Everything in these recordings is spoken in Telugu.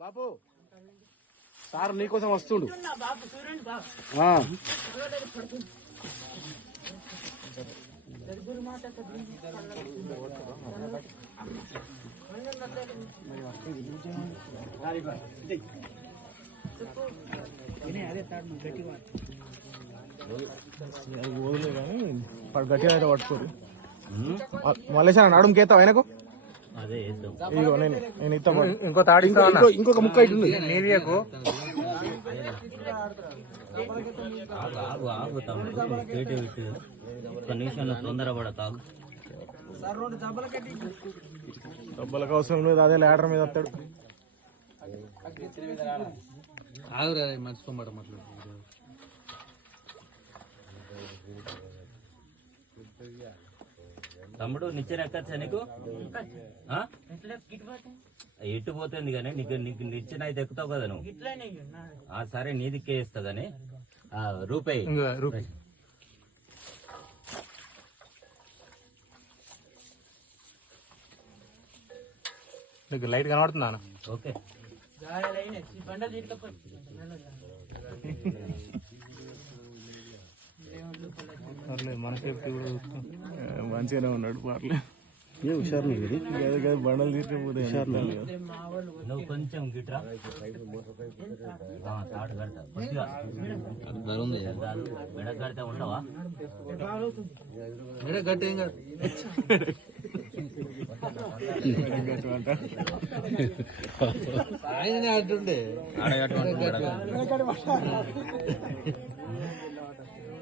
బాబు సార్ నీకోసం వస్తుండు గట్టిగా అయితే పట్టుకోరు మలేషా నడుము కేతావు ఆయనకు ఇదిగో నేను నేను ఇస్తా ఇంకో తాడి ఇంకో ఇంకొక ముక్క తాగు డబ్బులకు అవసరం లేదు అదే ల్యాడర్ మీద వస్తాడు. ఆగురా మర్చిపోమాట మాట్లాడు తమ్ముడు నిచ్చెన ఎక్కచ్చా నీకు? ఆ? ఎటు పోతుంది కానీ నీకు నీకు నిచ్చెన అయితే ఎక్కుతావు కదా నువ్వు. సరే నీ దిక్కే ఇస్తా కానీ. రూపాయి ఇంకా రూపాయి నీకు లైట్ కనబడుతుందా అన్న? ఓకే. మన సేఫ్టీ కూడా మంచిగానే ఉన్నాడు పర్లేదు. ఏ హుషారు కదా కదా బండలు వాళ్ళు నువ్వు? కొంచెం గిట్రా. మెడ కడితే ఉండవా? ఏం కాదు. ఆయననే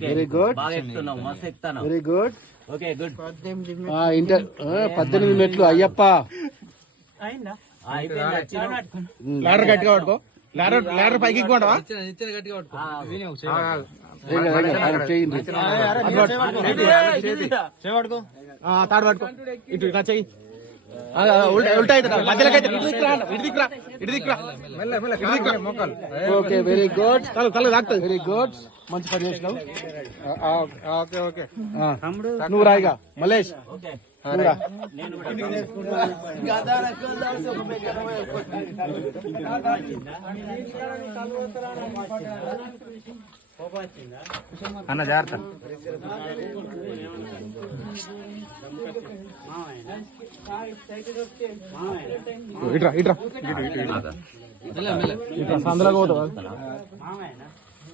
very good okay good inter ఆ, పద్దెనిమిది మెట్లు అయ్యప్ప. లాడర్ గట్టిగా పట్టుకో లాడర్ లాడర్ పైకి చేయండి తాడు పట్టుకో ఇటు ఇట్లా చెయ్యి okay very good very good మంచి పని చేసినావు ఓకే ఓకే ఆ, నువ్వు రాయిగా మలేష్ నేను అన్న జాగ్రత్త. ఇట్రా ఇట్రా. మెల్ల మెల్ల ఇట్రా సందులోకి పోతావా?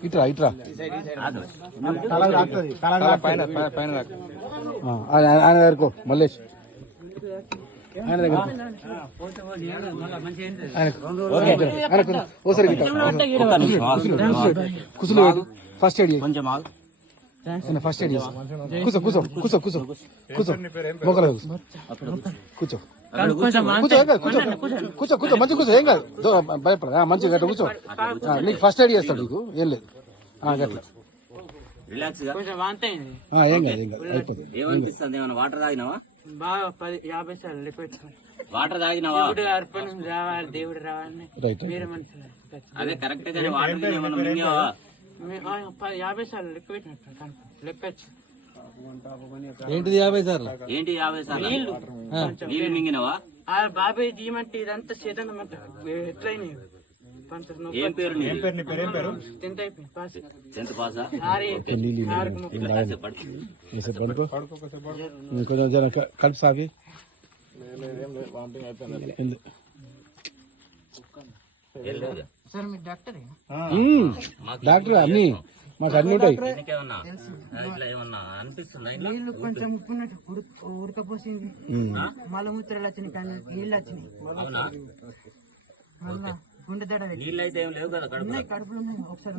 ఇట్రా ఇట్రా. పైన పైన ఆ, ఆయన దగ్గరకు మల్లేష్. ఆయన దగ్గర ఆయన ఓసరి కుసులు ఫస్ట్ ఎయిడ్ కొంచెం. ఫస్ట్ ఎయిడ్ కూర్చో కూర్చో కూర్చో కూర్చో. కూర్చో. మొక్కల కూర్చో. కూర్చో. కూర్చో. మంచి కూర్చో. ఏం కాదు. భయపడ మంచిగా గట్ట కూర్చో. నీకు ఫస్ట్ ఎయిడ్ చేస్తాడు నీకు. ఏం లేదు. ఆ, గట్ల. రిలాక్స్గా? కొంచెం వాంతైంది ఆ, ఏం కాదు ఏం కాదు. అయిపోతుంది. ఏమనిపిస్తుంది? ఏమైనా వాటర్ తాగినావా? బాగా పది యాభై సార్లు లెక్కెట్టుకోండి వాటర్ తాగినావా? దేవుడు అర్పణ రావాలి దేవుడు రావాలని. రైట్ వేరే మనుషులు అదే కరెక్ట్ గానే వాటర్ ఏమన్నా మింగావా? మీ- ఆ, ప- యాభై సార్లు లెక్క పెట్టినట్టు లెక్కొచ్చు ఏంటిది యాభై సార్లు? ఏంటి యాభై సార్లు? నీళ్ళు నీళ్ళు మింగినవా? ఆ బాబాయ్ తీయమంటే ఇదంతా చేతన ఎట్లయినాయి? పంతొమ్మిది ఏం పేరు నీ టెన్త్ అయిపోయింది పాస్ టెన్త్ పాసా? ఆరు ఆరుకు ముప్పై. ఇట్లా కాసేపు పడుకో. కాసేపు పడుకో. కొంచెం జర కలిపి సాగి. డాక్టరే? అన్ని. మాకు అన్ని ఉంటాయి. కొంచెం ఉప్పున్నట్టు ఉడకపోసింది మలమూత్రాలు వచ్చినాయి కానీ నీళ్ళు వచ్చినాయి. దడ నీళ్ళు అయితే ఏం లేవు కదా కడుపు కడుపులో ఒకసారి